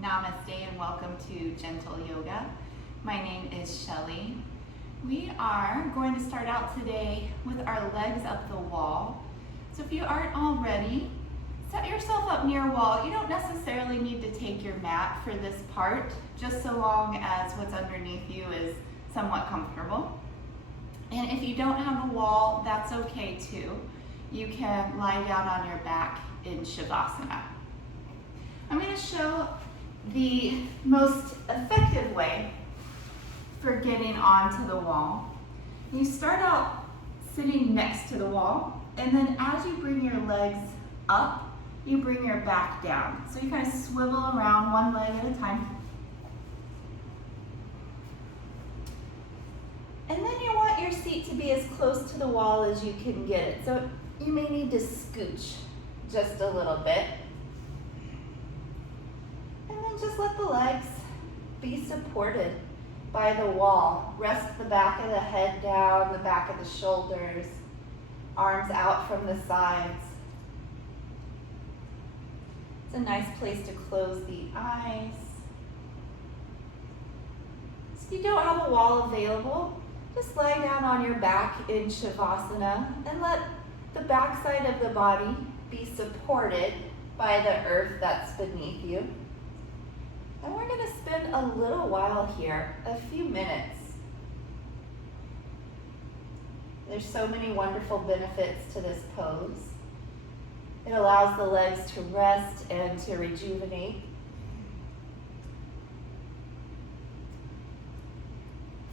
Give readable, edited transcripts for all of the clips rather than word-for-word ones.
Namaste and welcome to Gentle Yoga. My name is Shelley. We are going to start out today with our legs up the wall. So if you aren't already, set yourself up near a wall. You don't necessarily need to take your mat for this part, just so long as what's underneath you is somewhat comfortable. And if you don't have a wall, that's okay too. You can lie down on your back in Shavasana. I'm going to show the most effective way for getting onto the wall. You start out sitting next to the wall, and then as you bring your legs up, you bring your back down. So you kind of swivel around one leg at a time. And then you want your seat to be as close to the wall as you can get it. So you may need to scooch just a little bit. And then just let the legs be supported by the wall. Rest the back of the head down, the back of the shoulders, arms out from the sides. It's a nice place to close the eyes. If you don't have a wall available, just lie down on your back in Shavasana and let the back side of the body be supported by the earth that's beneath you. And we're going to spend a little while here, a few minutes. There's so many wonderful benefits to this pose. It allows the legs to rest and to rejuvenate.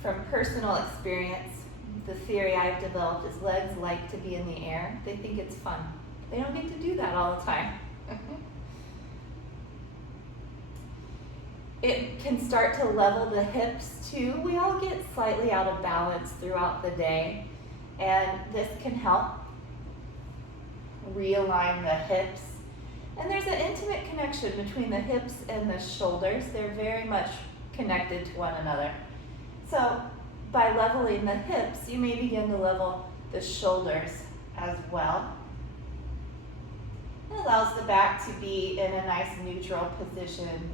From personal experience, the theory I've developed is legs like to be in the air. They think it's fun. They don't get to do that all the time. It can start to level the hips too. We all get slightly out of balance throughout the day, and this can help realign the hips. And there's an intimate connection between the hips and the shoulders. They're very much connected to one another. So by leveling the hips, you may begin to level the shoulders as well. It allows the back to be in a nice neutral position.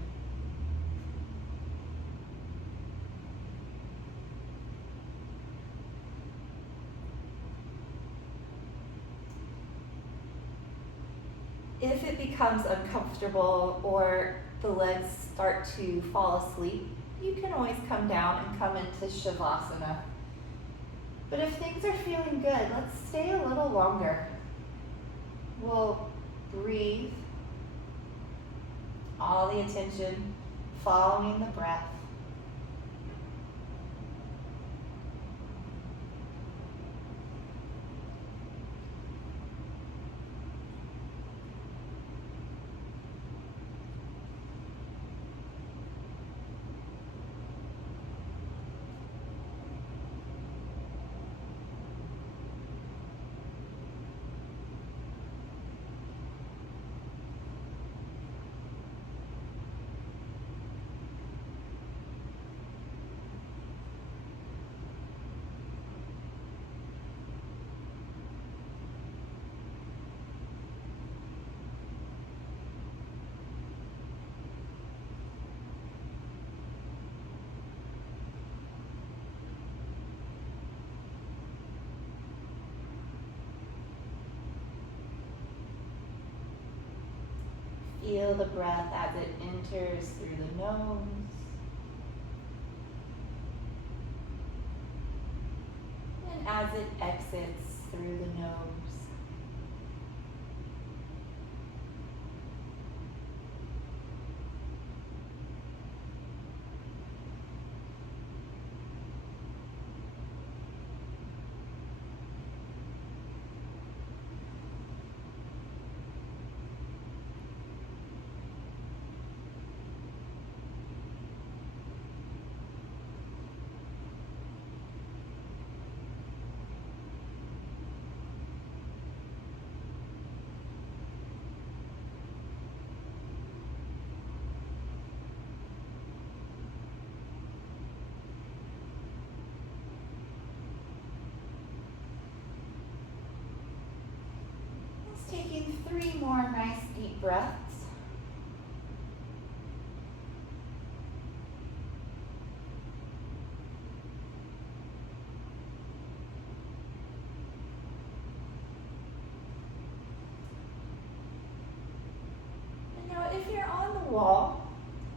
If it becomes uncomfortable or the legs start to fall asleep, you can always come down and come into Shavasana. But if things are feeling good, let's stay a little longer. We'll breathe, all the attention following the breath. Feel the breath as it enters through the nose. And as it exits through the nose. Taking 3 more nice deep breaths. wall,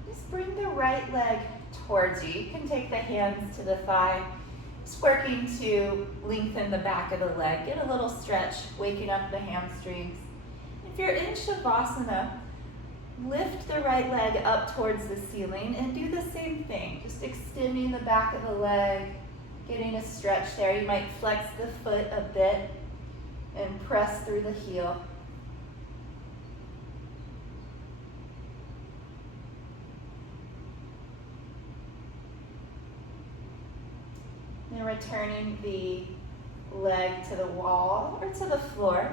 just bring the right leg towards you. You can take the hands to the thigh, just working to lengthen the back of the leg. Get a little stretch, waking up the hamstrings. If you're in Shavasana, lift the right leg up towards the ceiling and do the same thing. Just extending the back of the leg, getting a stretch there. You might flex the foot a bit and press through the heel. And returning the leg to the wall or to the floor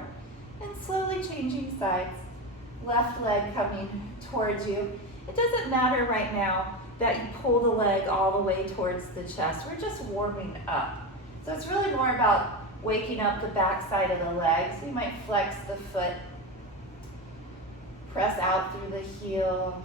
and slowly changing sides. Left leg coming towards you. It doesn't matter right now that you pull the leg all the way towards the chest. We're just warming up. So it's really more about waking up the back side of the leg. So you might flex the foot, press out through the heel.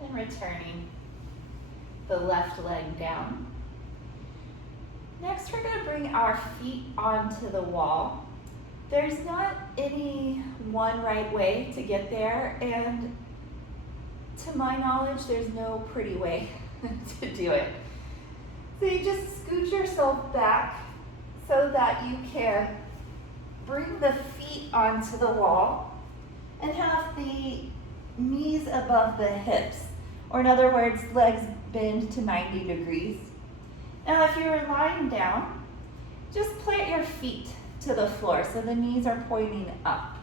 And returning the left leg down. Next, we're going to bring our feet onto the wall. There's not any one right way to get there, and to my knowledge, there's no pretty way to do it. So you just scoot yourself back so that you can bring the feet onto the wall and have the knees above the hips, or in other words, legs bend to 90 degrees. Now if you're lying down, just plant your feet to the floor so the knees are pointing up.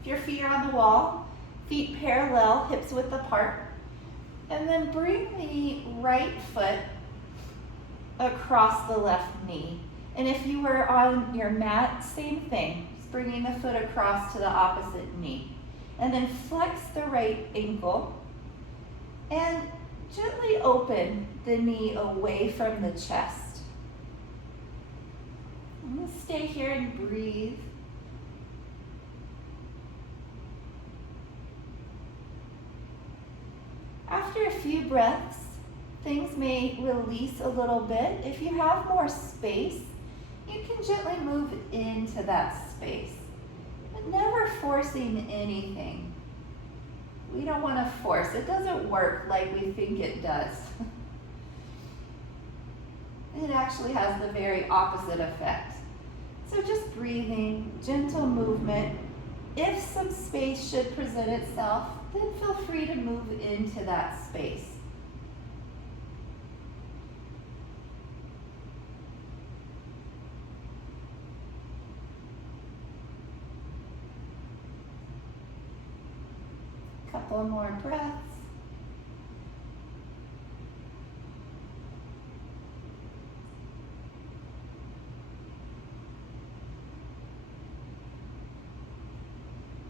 If your feet are on the wall, feet parallel, hips width apart, and then bring the right foot across the left knee. And if you were on your mat, same thing, just bringing the foot across to the opposite knee. And then flex the right ankle and gently open the knee away from the chest. I'm going to stay here and breathe. After a few breaths, things may release a little bit. If you have more space, you can gently move into that space, but never forcing anything. We don't want to force. It doesn't work like we think it does. It actually has the very opposite effect. So just breathing, gentle movement. If some space should present itself, then feel free to move into that space. Couple more breaths.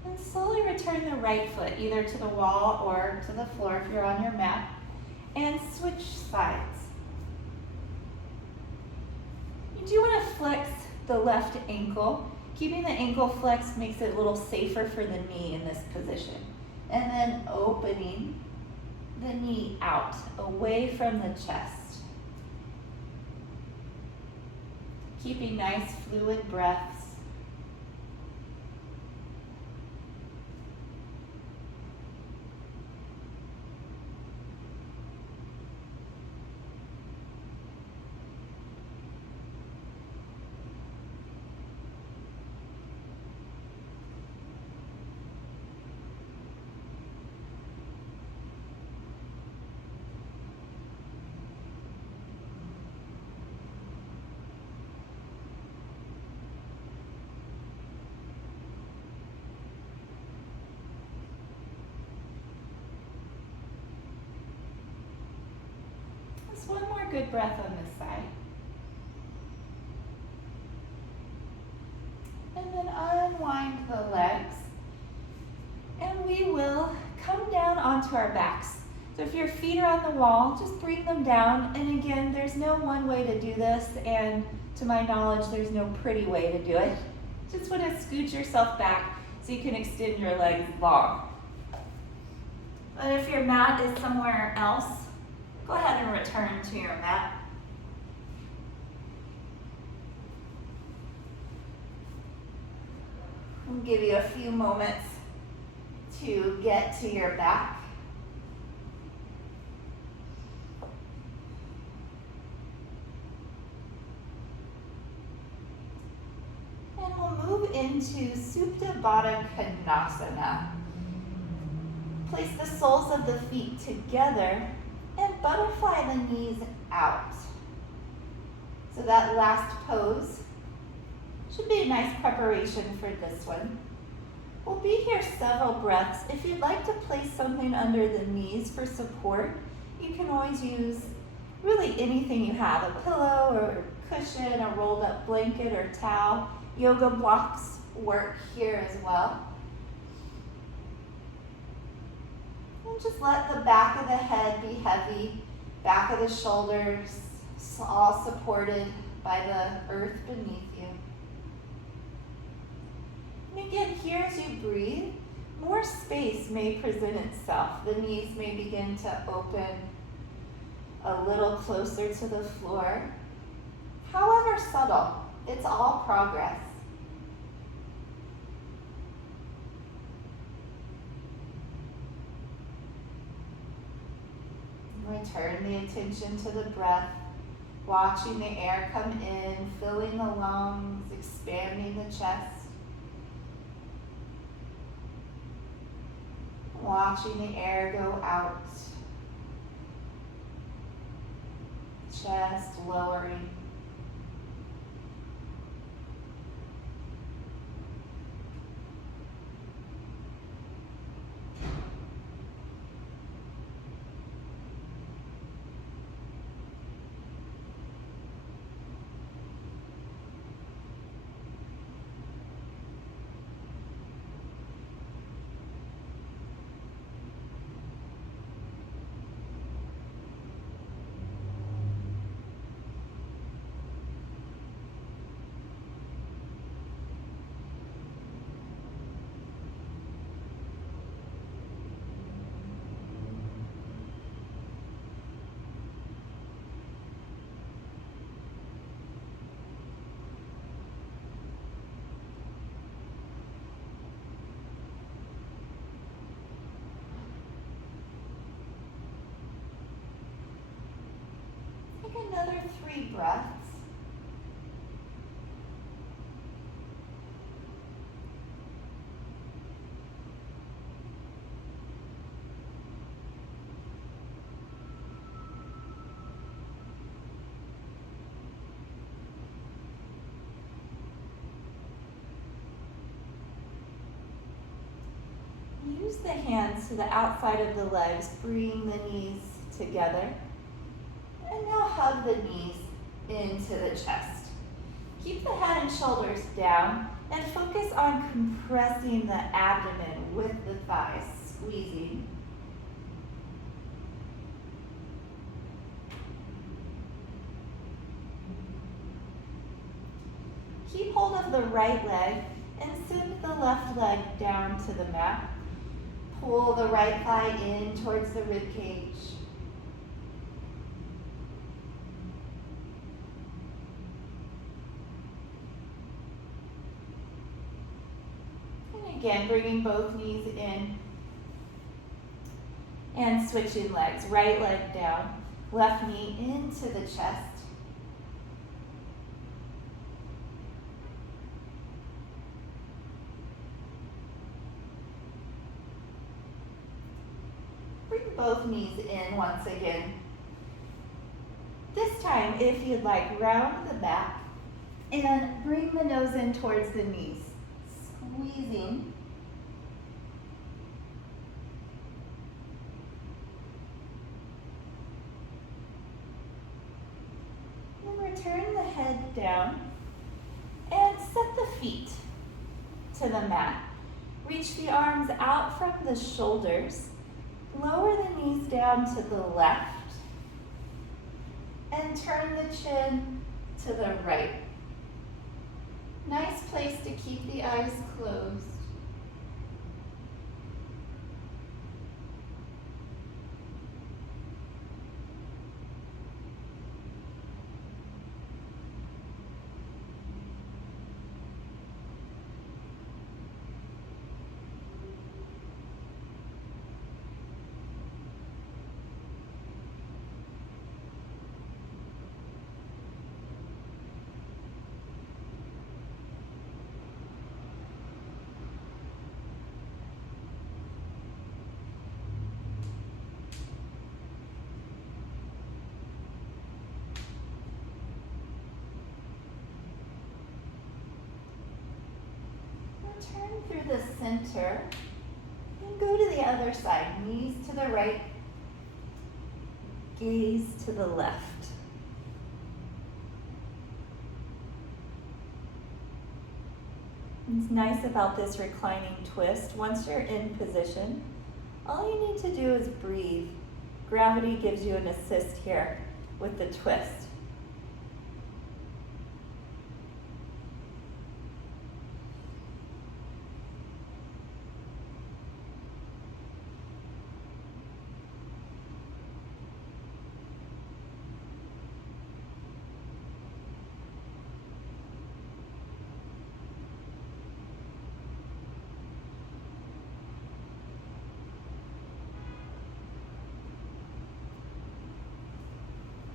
And slowly return the right foot either to the wall or to the floor if you're on your mat, and switch sides. You do want to flex the left ankle. Keeping the ankle flexed makes it a little safer for the knee in this position. And then opening the knee out, away from the chest. Keeping nice fluid breaths. One more good breath on this side. And then unwind the legs. And we will come down onto our backs. So if your feet are on the wall, just bring them down. And again, there's no one way to do this, and to my knowledge, there's no pretty way to do it. Just want to scooch yourself back so you can extend your legs long. But if your mat is somewhere else, go ahead and return to your mat. I'll give you a few moments to get to your back. And we'll move into Supta Baddha Konasana. Place the soles of the feet together and butterfly the knees out. So that last pose should be a nice preparation for this one. We'll be here several breaths. If you'd like to place something under the knees for support, you can always use really anything you have, a pillow or a cushion, a rolled up blanket or towel. Yoga blocks work here as well. And just let the back of the head be heavy, back of the shoulders, all supported by the earth beneath you. And again, here as you breathe, more space may present itself. The knees may begin to open a little closer to the floor. However subtle, it's all progress. Return the attention to the breath, watching the air come in, filling the lungs, expanding the chest. Watching the air go out. Chest lowering. Take another 3 breaths. Use the hands to the outside of the legs, bringing the knees together. And now hug the knees into the chest. Keep the head and shoulders down and focus on compressing the abdomen with the thighs, squeezing. Keep hold of the right leg and send the left leg down to the mat. Pull the right thigh in towards the rib cage. And again, bringing both knees in and switching legs. Right leg down, left knee into the chest. Both knees in once again. This time, if you'd like, round the back and bring the nose in towards the knees, squeezing. And return the head down and set the feet to the mat. Reach the arms out from the shoulders. Lower the knees down to the left and turn the chin to the right. Nice place to keep the eyes closed. Turn through the center and go to the other side. Knees to the right, gaze to the left. What's nice about this reclining twist, once you're in position, all you need to do is breathe. Gravity gives you an assist here with the twist.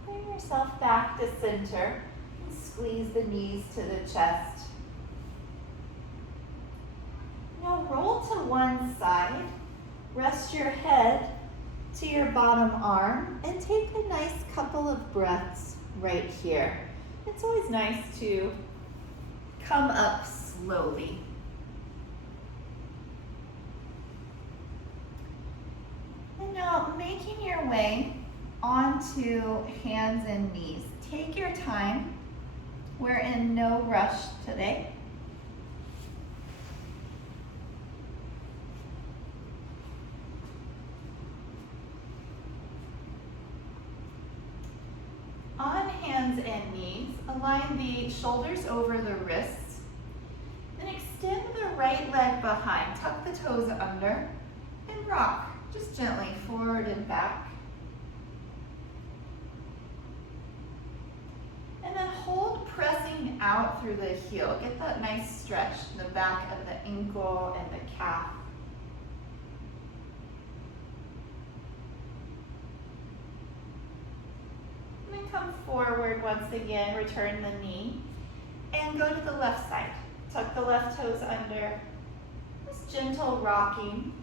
Bring yourself back to center and squeeze the knees to the chest. Now roll to one side, rest your head to your bottom arm, and take a nice couple of breaths right here. It's always nice to come up slowly. And now making your way onto hands and knees. Take your time. We're in no rush today. On hands and knees, align the shoulders over the wrists. Then extend the right leg behind. Tuck the toes under and rock just gently forward and back. And then hold, pressing out through the heel. Get that nice stretch in the back of the ankle and the calf. And then come forward once again, return the knee, and go to the left side. Tuck the left toes under. Just gentle rocking.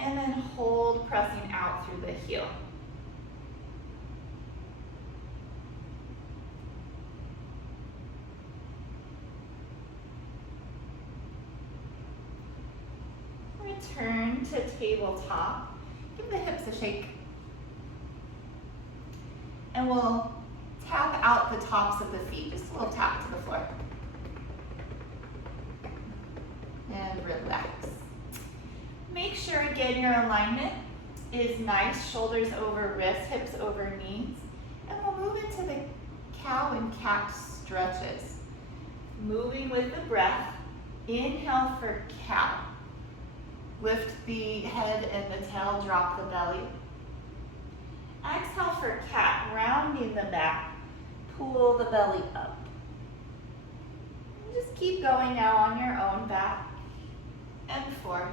And then hold, pressing out through the heel. Return to tabletop. Give the hips a shake. And we'll tap out the tops of the feet, just a little tap to the floor. And relax. Make sure again your alignment is nice, shoulders over wrists, hips over knees. And we'll move into the cow and cat stretches. Moving with the breath, inhale for cow. Lift the head and the tail, drop the belly. Exhale for cat, rounding the back, pull the belly up. And just keep going now on your own, back and forth.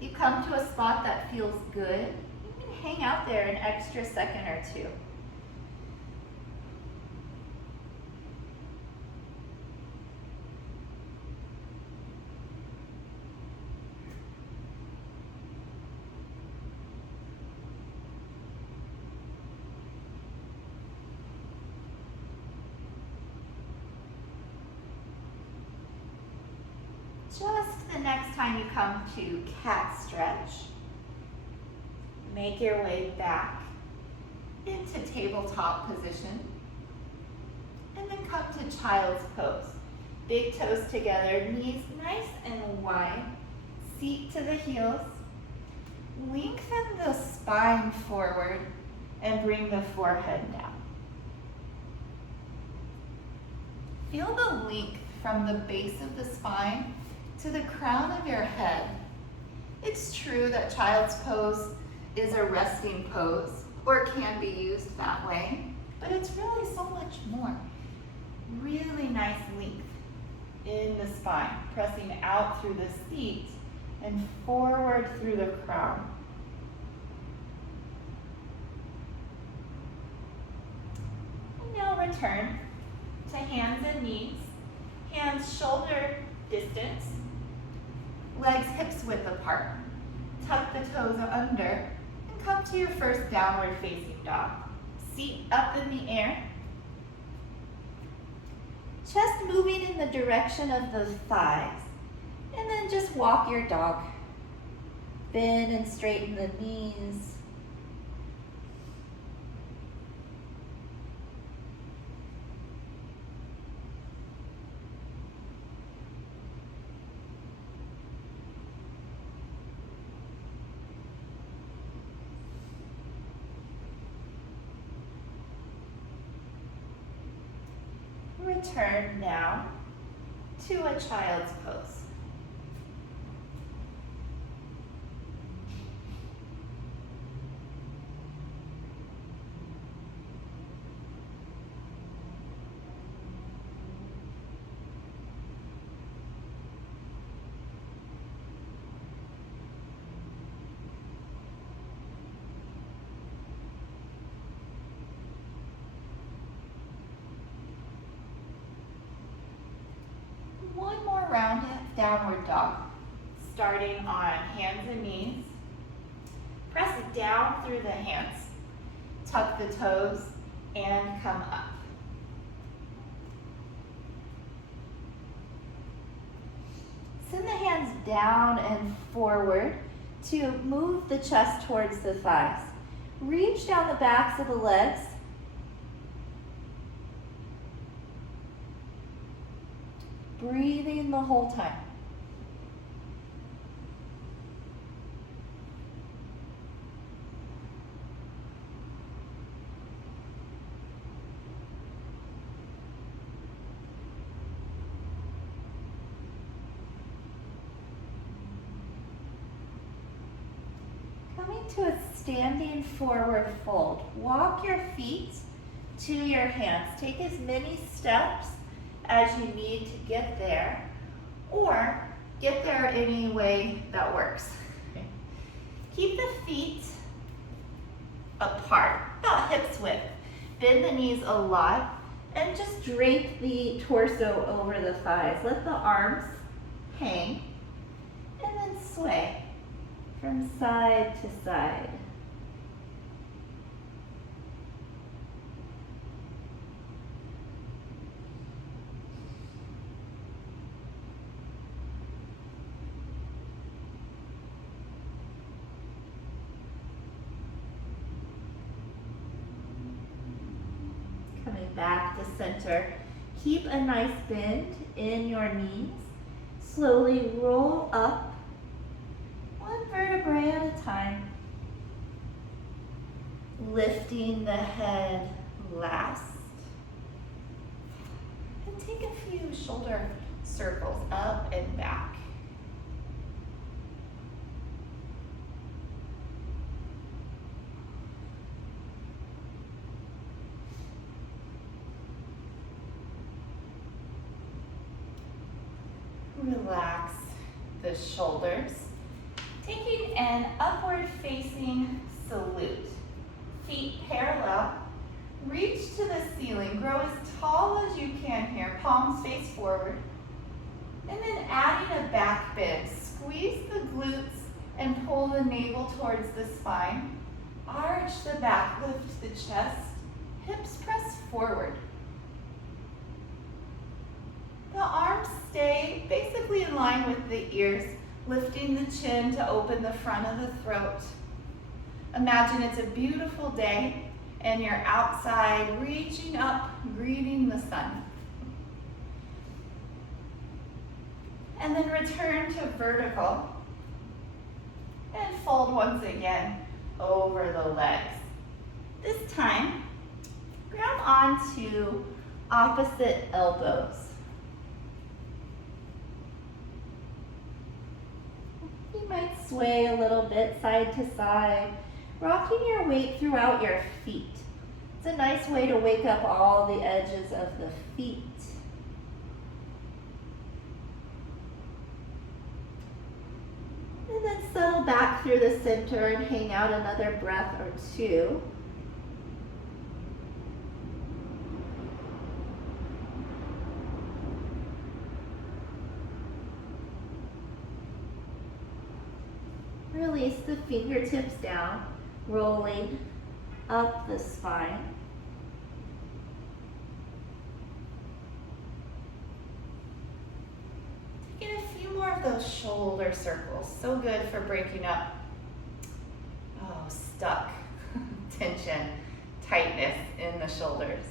You come to a spot that feels good, you can hang out there an extra second or two. Just the next time you come to cat stretch, make your way back into tabletop position. come to child's pose. Big toes together, knees nice and wide. Seat to the heels. Lengthen the spine forward and bring the forehead down. Feel the length from the base of the spine to the crown of your head. It's true that child's pose is a resting pose, or can be used that way, but it's really so much more. Really nice length in the spine, pressing out through the seat and forward through the crown. And now return to hands and knees, hands shoulder distance, legs hips width apart. Tuck the toes under and come to your first downward facing dog. Seat up in the air. Chest moving in the direction of the thighs. And then just walk your dog. Bend and straighten the knees. Return now to a child's pose. One more round of downward dog, starting on hands and knees. Press it down through the hands. Tuck the toes and come up. Send the hands down and forward to move the chest towards the thighs. Reach down the backs of the legs. Breathing the whole time. Coming to a standing forward fold. Walk your feet to your hands. Take as many steps as you need to get there, or get there any way that works. Keep the feet apart, about hips width. Bend the knees a lot, and just drape the torso over the thighs. Let the arms hang, and then sway from side to side. Coming back to center. Keep a nice bend in your knees. Slowly roll up, one vertebrae at a time. Lifting the head last. And take a few shoulder circles up and back. Relax the shoulders, taking an upward facing salute. Feet parallel, reach to the ceiling, grow as tall as you can here, palms face forward. And then adding a back bend, squeeze the glutes and pull the navel towards the spine. Arch the back, lift the chest, hips press forward. The arms stay basically in line with the ears, lifting the chin to open the front of the throat. Imagine it's a beautiful day and you're outside reaching up, greeting the sun. And then return to vertical. And fold once again over the legs. This time, grab onto opposite elbows. You might sway a little bit side to side, rocking your weight throughout your feet. It's a nice way to wake up all the edges of the feet. And then settle back through the center and hang out another breath or two. Release the fingertips down, rolling up the spine. Get a few more of those shoulder circles. So good for breaking up, stuck tension, tightness in the shoulders.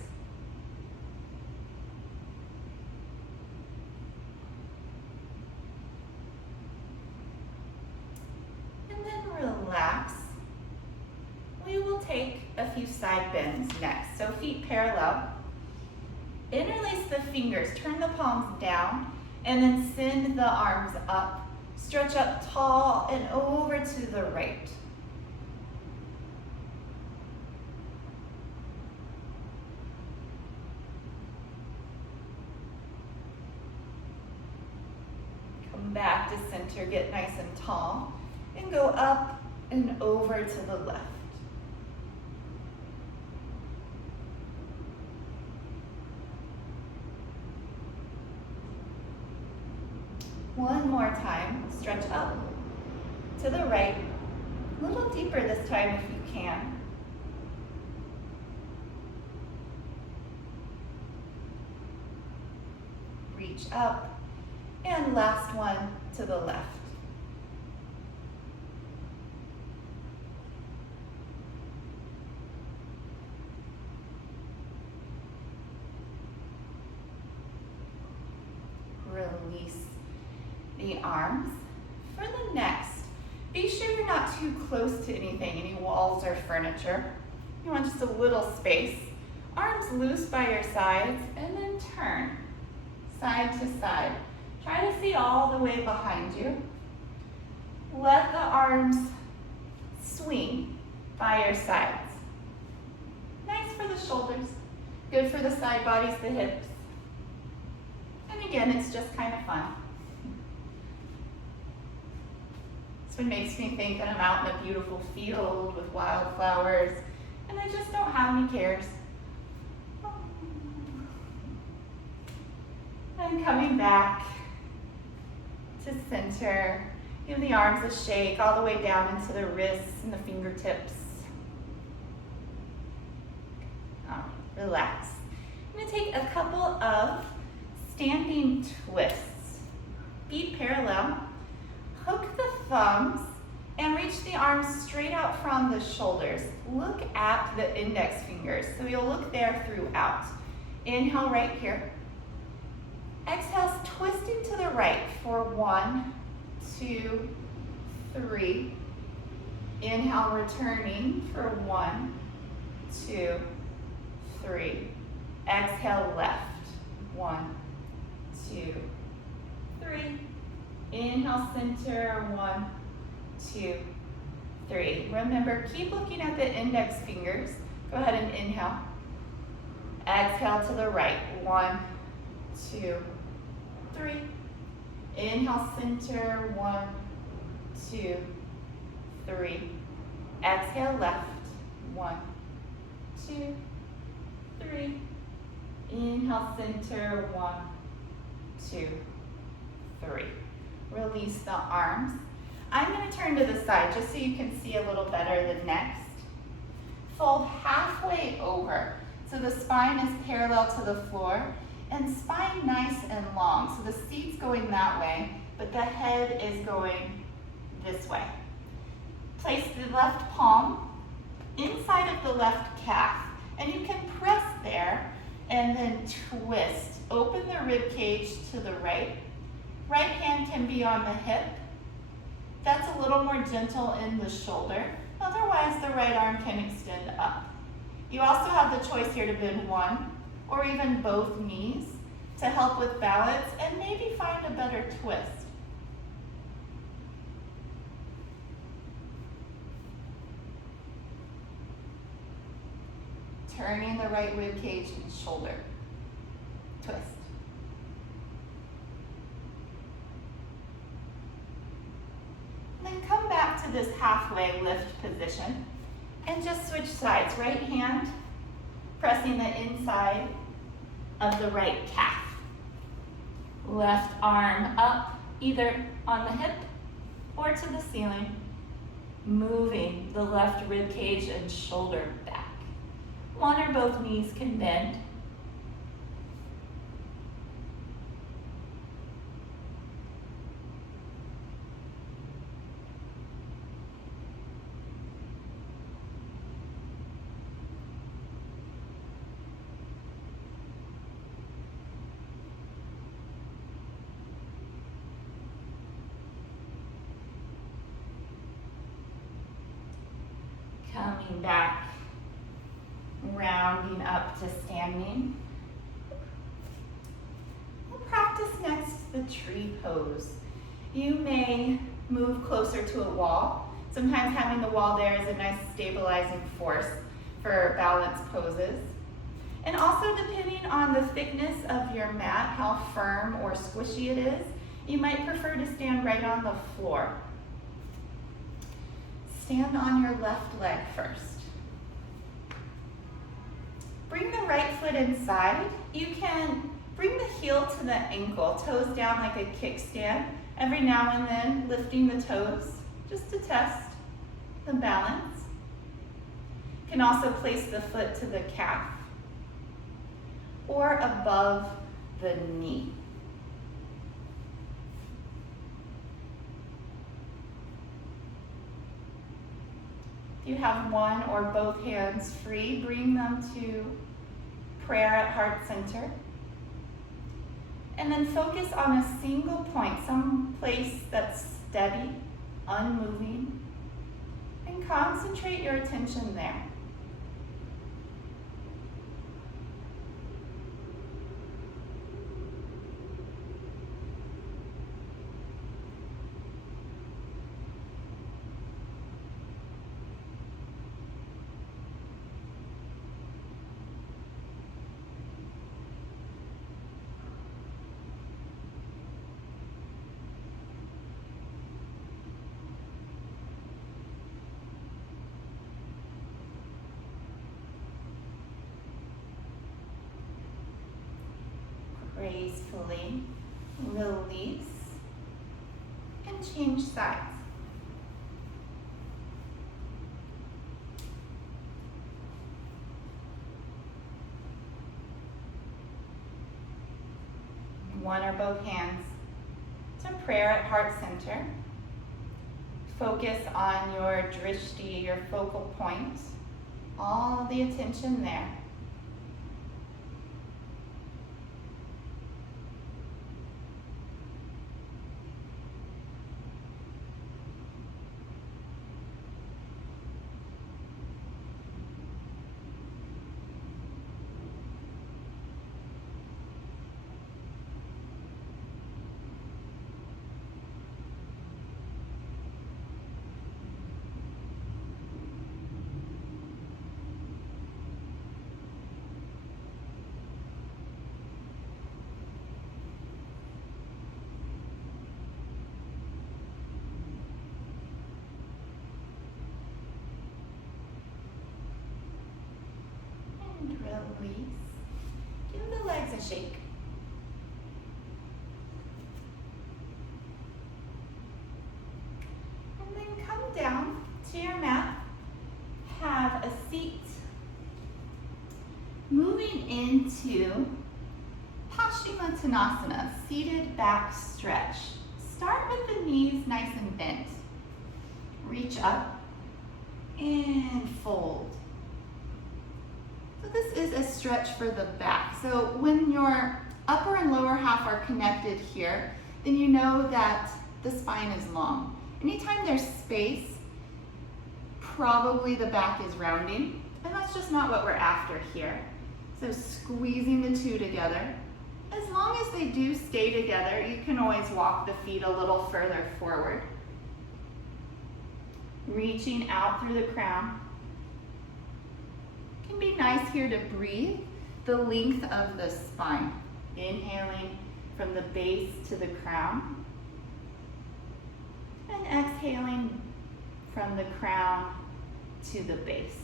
Relax. We will take a few side bends next. So feet parallel. Interlace the fingers, turn the palms down, and then send the arms up. Stretch up tall and over to the right. Come back to center, get nice and tall. And go up and over to the left. One more time, stretch up to the right, a little deeper this time if you can. Reach up, and last one to the left. Release the arms. For the next, be sure you're not too close to anything, any walls or furniture. You want just a little space. Arms loose by your sides, and then turn side to side. Try to see all the way behind you. Let the arms swing by your sides. Nice for the shoulders, good for the side bodies, the hips. And again, it's just kind of fun. This one makes me think that I'm out in a beautiful field with wildflowers, and I just don't have any cares. And coming back to center, give the arms a shake all the way down into the wrists and the fingertips. Relax. I'm going to take a couple of standing twists. Feet parallel. Hook the thumbs and reach the arms straight out from the shoulders. Look at the index fingers. So you'll look there throughout. Inhale right here. Exhale, twisting to the right for 1, 2, 3. Inhale, returning for 1, 2, 3. Exhale, left. 1, 2, 3. Inhale, center. 1, 2, 3. Remember, keep looking at the index fingers. Go ahead and inhale. Exhale to the right. 1, 2, 3. Inhale, center. 1, 2, 3. Exhale, left. 1, 2, 3. Inhale, center. 1, 2, 3. Release the arms. I'm going to turn to the side just so you can see a little better the next. Fold halfway over. So the spine is parallel to the floor and spine nice and long. So the seat's going that way, but the head is going this way. Place the left palm inside of the left calf, and you can press there and then twist. Open the rib cage to the right Right hand can be on the hip. That's a little more gentle in the shoulder. Otherwise, the right arm can extend up. You also have the choice here to bend one or even both knees to help with balance and maybe find a better twist. Turning the right rib cage and shoulder. Twist. Then come back to this halfway lift position and just switch sides. Right hand pressing the inside of the right calf. Left arm up, either on the hip or to the ceiling, moving the left rib cage and shoulder back. One or both knees can bend. Coming back, rounding up to standing. We'll practice next the tree pose. You may move closer to a wall. Sometimes having the wall there is a nice stabilizing force for balance poses. And also depending on the thickness of your mat, how firm or squishy it is, you might prefer to stand right on the floor. Stand on your left leg first. Bring the right foot inside. You can bring the heel to the ankle, toes down like a kickstand. Every now and then, lifting the toes just to test the balance. You can also place the foot to the calf or above the knee. If you have one or both hands free, bring them to prayer at heart center. And then focus on a single point, some place that's steady, unmoving, and concentrate your attention there. Gracefully release and change sides. One or both hands to prayer at heart center. Focus on your drishti, your focal point. All the attention there. Release. Give the legs a shake. And then come down to your mat. Have a seat. Moving into Paschimottanasana, seated back stretch. Start with the knees nice and bent. Reach up and fold. So this is a stretch for the back. So when your upper and lower half are connected here, then you know that the spine is long. Anytime there's space, probably the back is rounding, and that's just not what we're after here. So squeezing the two together. As long as they do stay together, you can always walk the feet a little further forward. Reaching out through the crown. It can be nice here to breathe the length of the spine. Inhaling from the base to the crown. And exhaling from the crown to the base.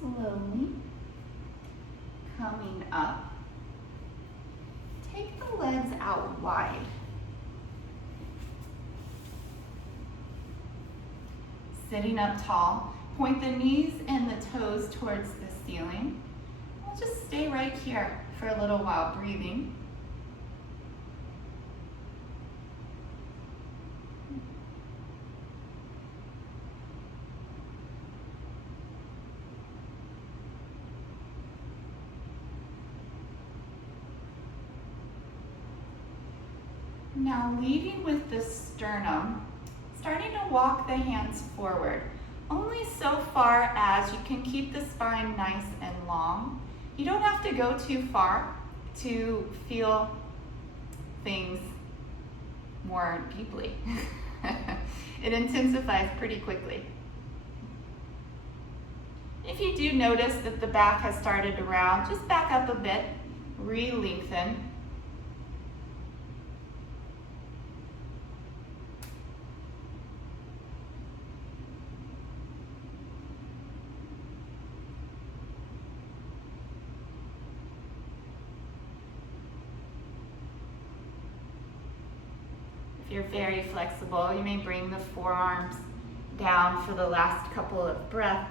Slowly coming up. Take the legs out wide. Sitting up tall, point the knees and the toes towards the ceiling. We'll just stay right here for a little while, breathing. Now leading with the sternum, starting to walk the hands forward, only so far as you can keep the spine nice and long. You don't have to go too far to feel things more deeply. It intensifies pretty quickly. If you do notice that the back has started to round, just back up a bit, re-lengthen. If you're very flexible, you may bring the forearms down for the last couple of breaths.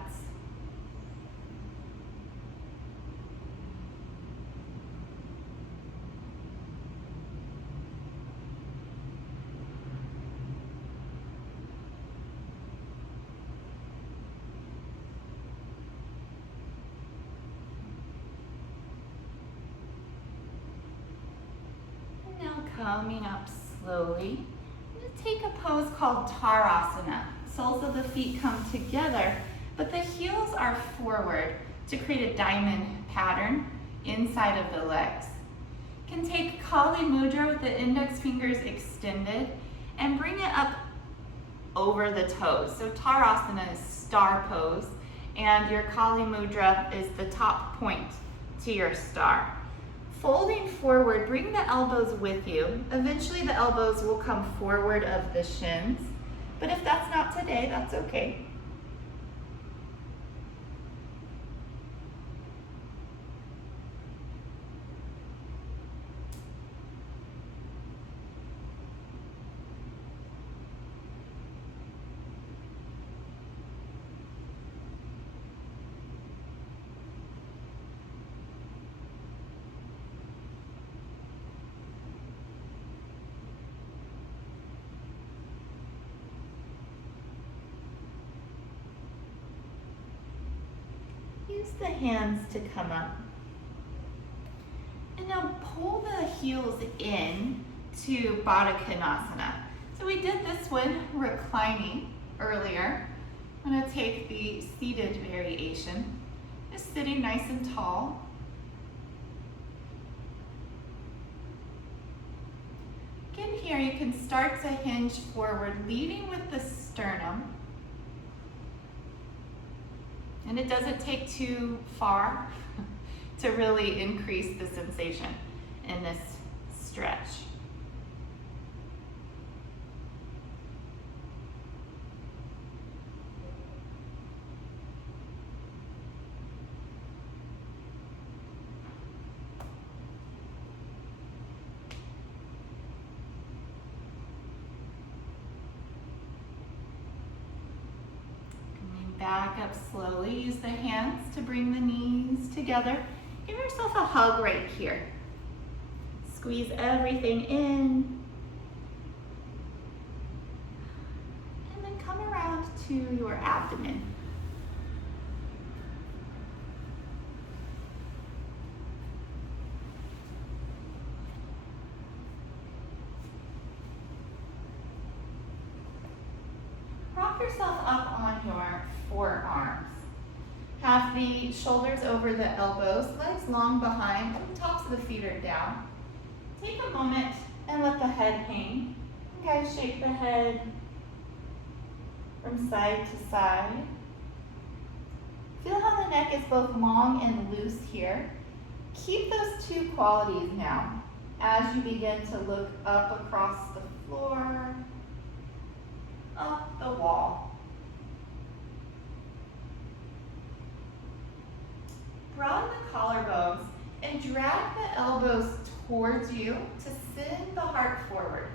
And now coming up slowly. I'm going to take a pose called Tarasana. Soles of the feet come together, but the heels are forward to create a diamond pattern inside of the legs. You can take Kali Mudra with the index fingers extended and bring it up over the toes. So Tarasana is star pose, and your Kali Mudra is the top point to your star. Folding forward, bring the elbows with you. Eventually the elbows will come forward of the shins, but if that's not today, that's okay. Use the hands to come up. And now pull the heels in to Baddha Konasana. So we did this one reclining earlier. I'm going to take the seated variation. Just sitting nice and tall. Again here you can start to hinge forward, leading with the sternum. And it doesn't take too far to really increase the sensation in this stretch. back up slowly. Use the hands to bring the knees together. Give yourself a hug right here. Squeeze everything in. And then come around to your abdomen. Prop yourself up on your forearms. Have the shoulders over the elbows, legs long behind, and the tops of the feet are down. Take a moment and let the head hang. You guys shake the head from side to side. Feel how the neck is both long and loose here. Keep those two qualities now as you begin to look up across the floor, up the wall. Broaden the collarbones and drag the elbows towards you to send the heart forward.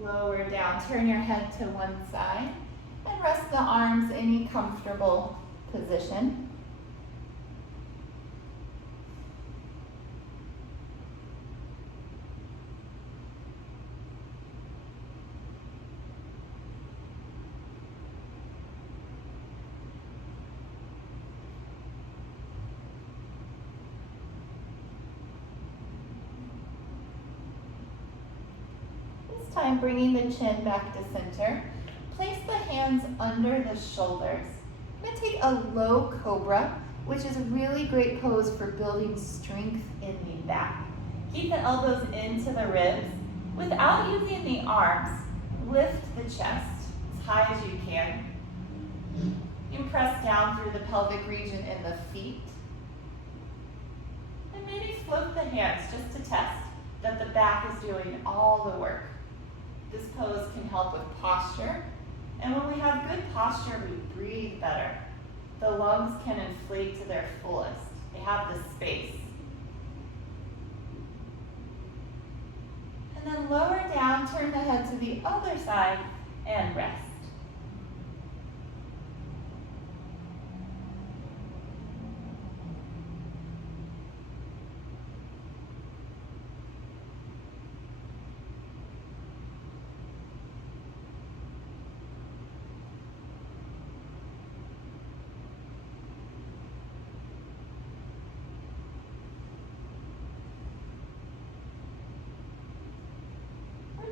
Lower down, turn your head to one side and rest the arms in any comfortable position. Time bringing the chin back to center. Place the hands under the shoulders. I'm going to take a low cobra, which is a really great pose for building strength in the back. Keep the elbows into the ribs. Without using the arms, lift the chest as high as you can. You can press down through the pelvic region and the feet. And maybe float the hands just to test that the back is doing all the work. This pose can help with posture, and when we have good posture, we breathe better. The lungs can inflate to their fullest. They have the space. And then lower down, turn the head to the other side, and rest.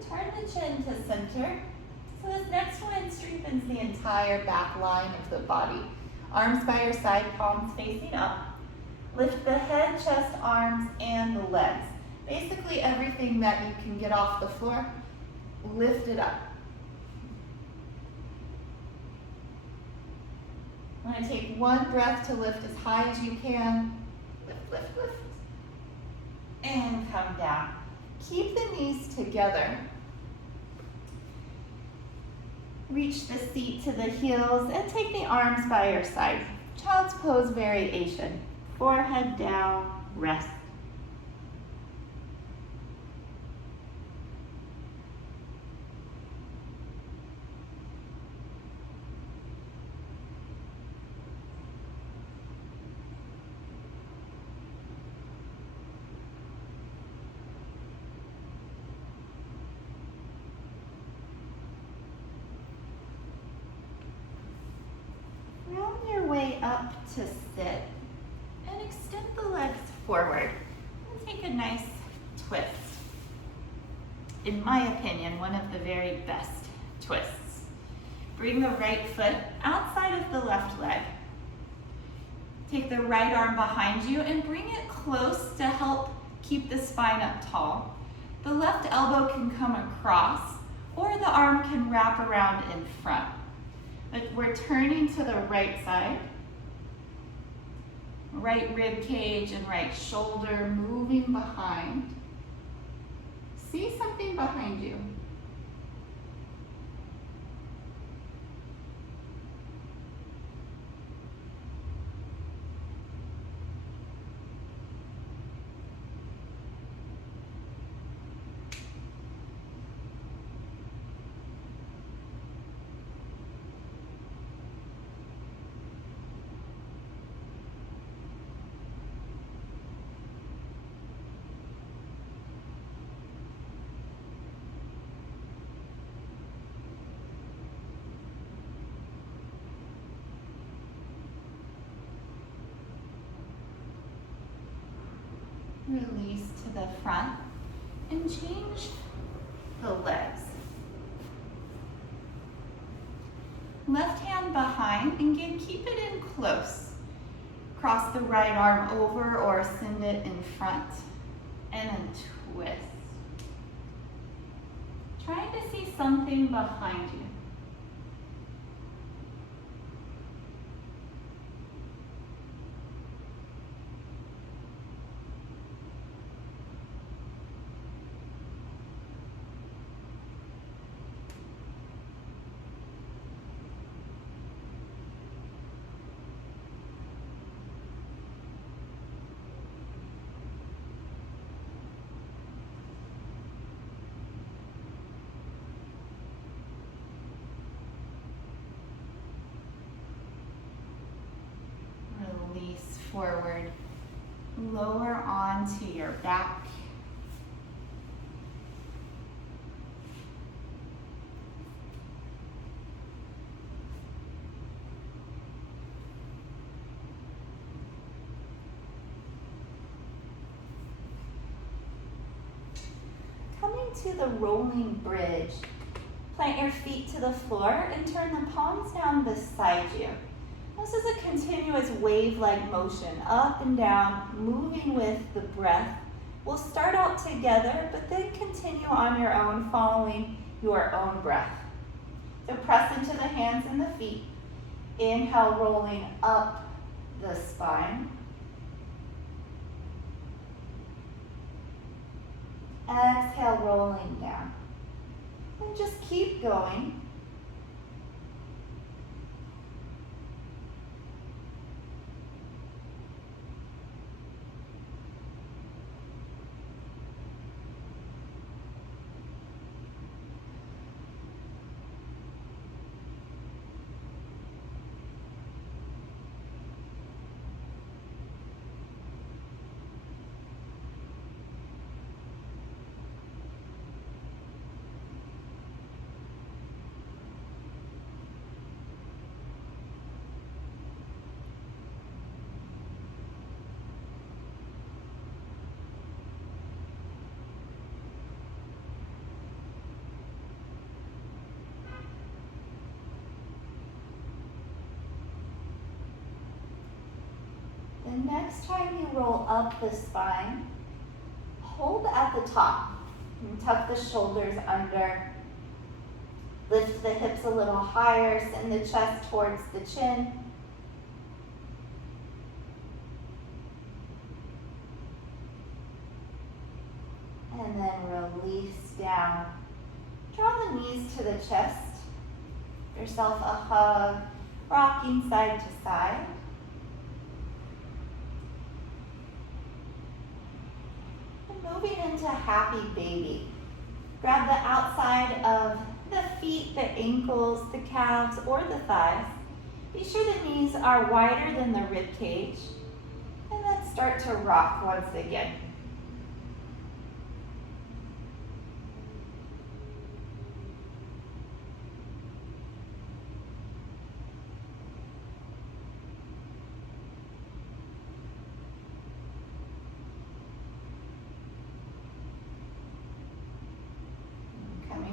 Turn the chin to center. So this next one strengthens the entire back line of the body. Arms by your side, palms facing up. Lift the head, chest, arms, and the legs. Basically everything that you can get off the floor, lift it up. I'm going to take one breath to lift as high as you can. Lift, lift, lift. And come down. Keep the knees together. Reach the seat to the heels and take the arms by your side. Child's pose variation. Forehead down, rest. Way up to sit and extend the legs forward and take a nice twist. In my opinion, one of the very best twists. Bring the right foot outside of the left leg. Take the right arm behind you and bring it close to help keep the spine up tall. The left elbow can come across or the arm can wrap around in front. But we're turning to the right side. Right rib cage and right shoulder moving behind. See something behind you. Release to the front and change the legs. Left hand behind and again keep it in close. Cross the right arm over or send it in front and then twist. Trying to see something behind you. Release forward, lower onto your back. Coming to the rolling bridge, plant your feet to the floor and turn the palms down beside you. This is a continuous wave-like motion, up and down, moving with the breath. We'll start out together, but then continue on your own, following your own breath. So press into the hands and the feet. Inhale, rolling up the spine. Exhale, rolling down. And just keep going. The next time you roll up the spine, hold at the top and tuck the shoulders under. Lift the hips a little higher, send the chest towards the chin. And then release down. Draw the knees to the chest. Give yourself a hug, rocking side to side. Moving into happy baby. Grab the outside of the feet, the ankles, the calves, or the thighs. Be sure the knees are wider than the rib cage. And then start to rock once again.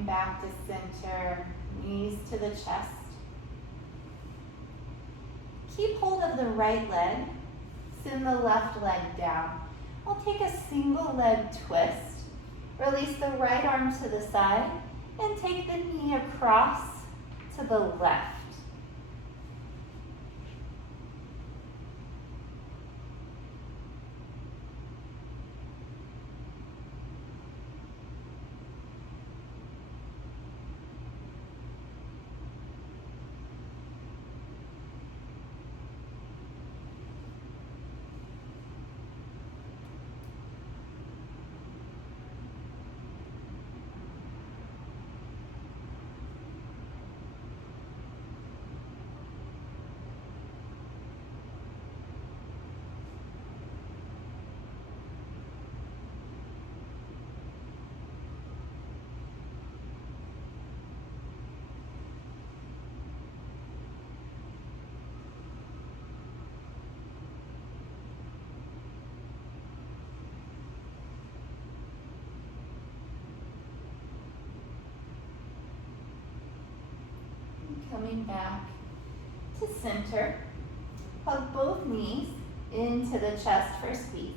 Back to center, knees to the chest. Keep hold of the right leg, send the left leg down. We'll take a single leg twist, release the right arm to the side, and take the knee across to the left. coming back to center. Hug both knees into the chest for squeeze.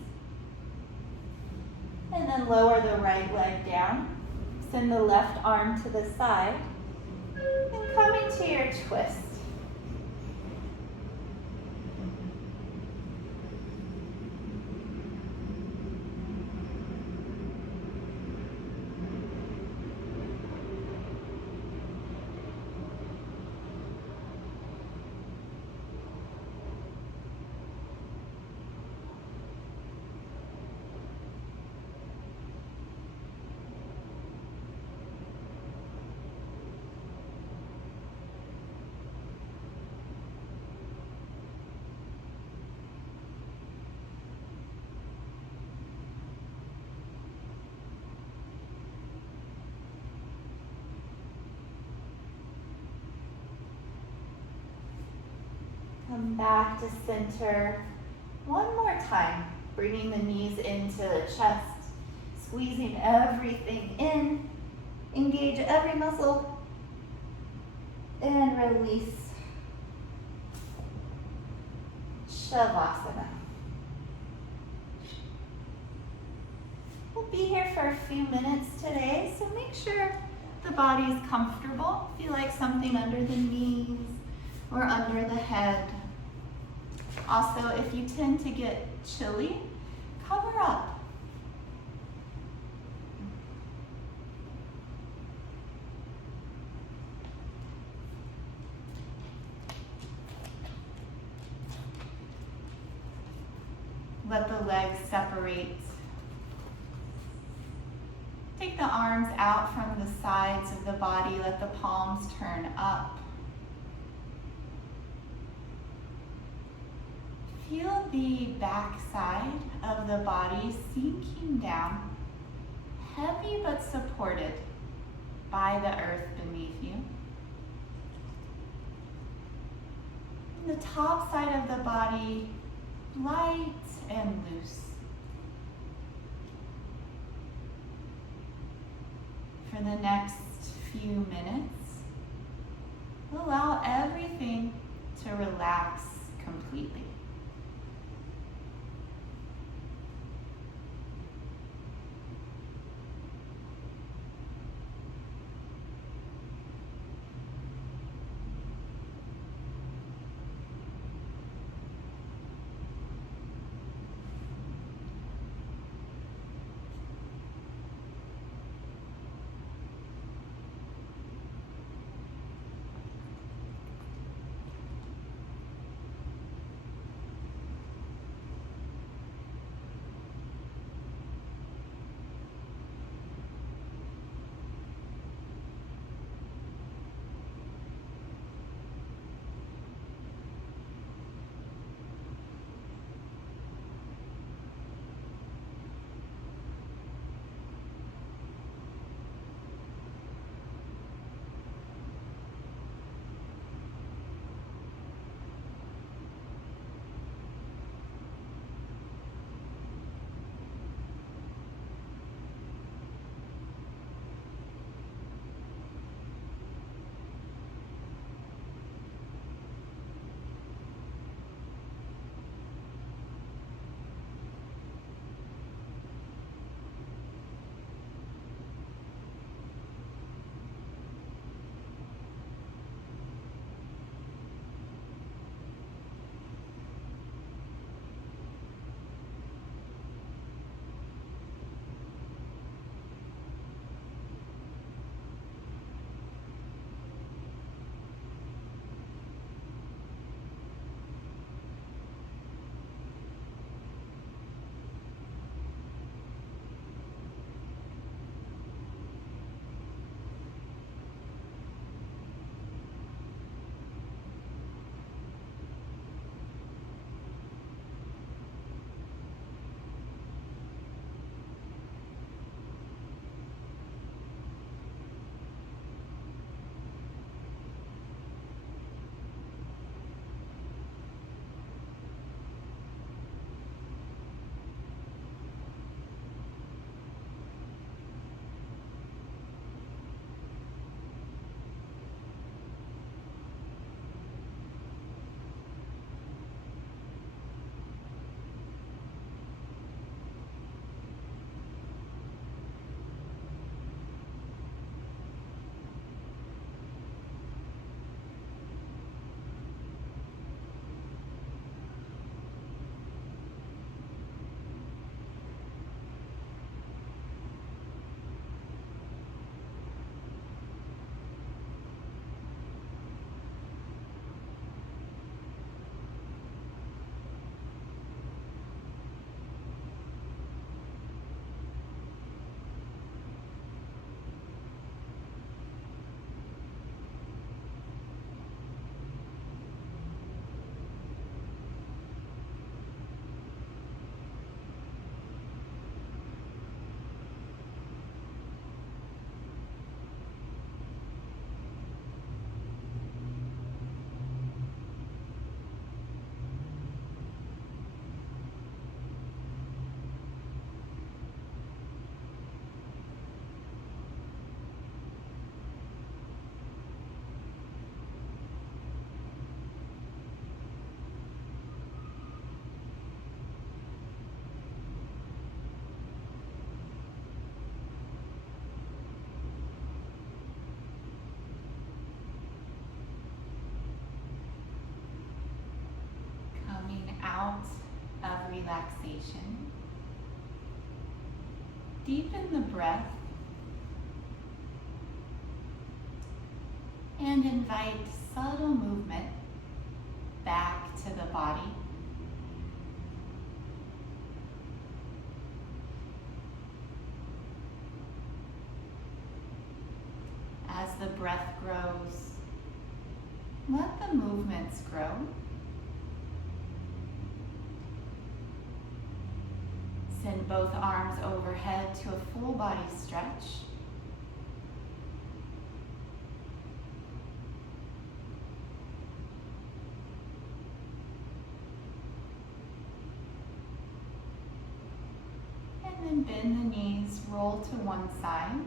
And then lower the right leg down. Send the left arm to the side. And come into your twist. Come back to center one more time, bringing the knees into the chest, squeezing everything in, engage every muscle, and release. Shavasana. We'll be here for a few minutes today, so make sure the body is comfortable. Feel like something under the knees or under the head. Also, if you tend to get chilly, cover up. Let the legs separate. Take the arms out from the sides of the body. Let the palms turn up. Feel the back side of the body sinking down, heavy but supported by the earth beneath you. And the top side of the body light and loose. For the next few minutes, allow everything to relax completely. out of relaxation. Deepen the breath and invite subtle movement back to the body. As the breath grows, let the movements grow. Send both arms overhead to a full body stretch. And then bend the knees, roll to one side.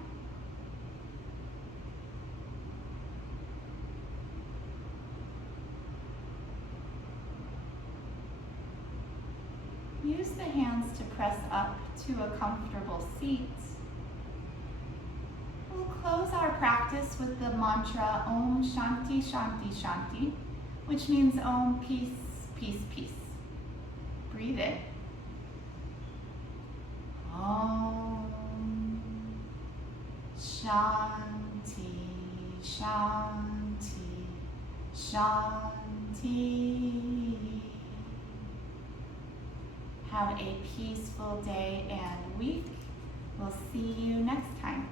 Use the hands to press up to a comfortable seat. We'll close our practice with the mantra Om Shanti Shanti Shanti, which means Om peace, peace, peace. Breathe in. Om Shanti Shanti Shanti. Have a peaceful day and week. We'll see you next time.